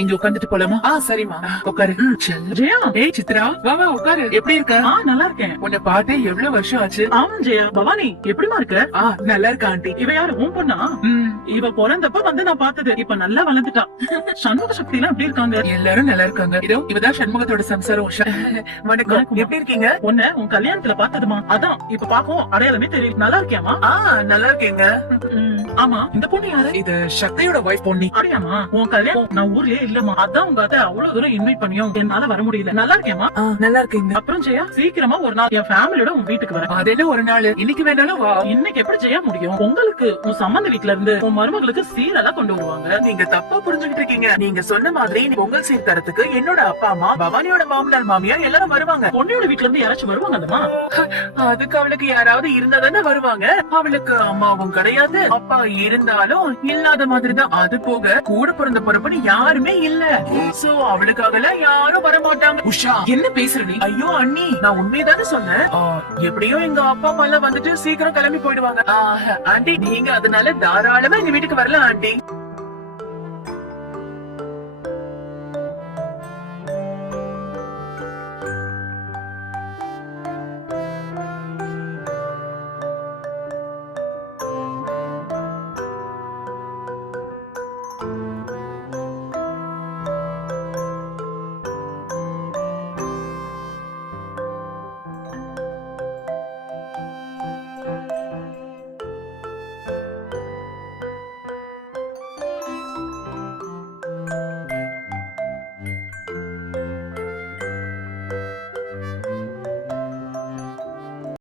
இங்க உட்காந்துட்டு போலாமா? சரிமா, உட்காரு. ஜெயா, ஏய் சித்ரா, வா வா உட்காரு. எப்படி இருக்க? நல்லா இருக்கேன். உன்னை பார்த்தே எவ்வளவு வருஷம் ஆச்சு? ஆமா ஜெயா. பவானி எப்படிமா இருக்க? நல்லா இருக்கா ஆண்டி. இவ யாரு, உன் பொண்ணா? இவ பிறந்தப்ப வந்து நான் பார்த்தது. இப்ப நல்லா வளர்ந்துட்டா. சண்முக சக்தி எல்லாம் எப்படி இருக்காங்க? எல்லாரும் நல்லா இருக்காங்க. இதோ இவதான் சண்முகத்தோட சம்சாரம் உஷா. வணக்கம், எப்படி இருக்கீங்க? உன்ன உன் கல்யாணத்துல பார்த்ததுமா, அதான் இப்ப பாக்கும் அடையாளமே தெரியும். நல்லா இருக்கியாமா? நல்லா இருக்கீங்க. ஆமா, இந்த பொண்ணு யாரு? இது சக்தியோட வைஃப் பொண்ணி. அப்படியாமா? உன் கல்யாணம் நான் ஊர்லயே இல்லம்மா, அதான் உங்க அத்தை அவ்வளவு தூரம் இன்வைட் பண்ணியும் என்னால வர முடியல. நல்லா இருக்கேமா? நல்லா இருக்கீங்க. அப்புறம் ஜெயா, சீக்கிரமா ஒரு நாள் என் ஃபேமிலியோட உன் வீட்டுக்கு வர. அது என்ன ஒரு நாள், இன்னைக்கு வேணாலும் வா. இன்னைக்கு எப்படி ஜெயா முடியும்? உங்களுக்கு உன் சம்பந்த வீட்ல இருந்து உன் மருமகளுக்கு சீரெல்லாம் கொண்டு வருவாங்க. நீங்க தப்பா புரிஞ்சுகிட்டு இருக்கீங்க. நீங்க சொன்ன மாதிரி பொங்கல் சீர் தரத்துக்கு என்னோட அப்பா அம்மா, பவானியோட மாமனார் மாமியார் எல்லாரும் வருவாங்க. பொண்ணையோட வீட்ல இருந்து யாராச்சும் வருவாங்க? அதுக்கு அவளுக்கு யாராவது இருந்தா தானே வருவாங்க. அவளுக்கு அம்மாவும் கிடையாது, அப்பா இருந்தாலும் இல்லாத மாதிரிதான். அது போக கூட பிறந்த பிறப்புன்னு யாருமே இல்ல. சோ அவளுக்காக யாரும் வர மாட்டாங்க. உஷா, என்ன பேசுற நீ? ஐயோ அண்ணி, நான் உண்மையதானே சொன்னேன். எப்படியும் எங்க அப்பா அம்மா எல்லாம் வந்துட்டு சீக்கிரம் கிளம்பி போயிடுவாங்க. ஆண்டி, நீங்க அதனால தாராளமா எங்க வீட்டுக்கு வரலாம் ஆண்டி.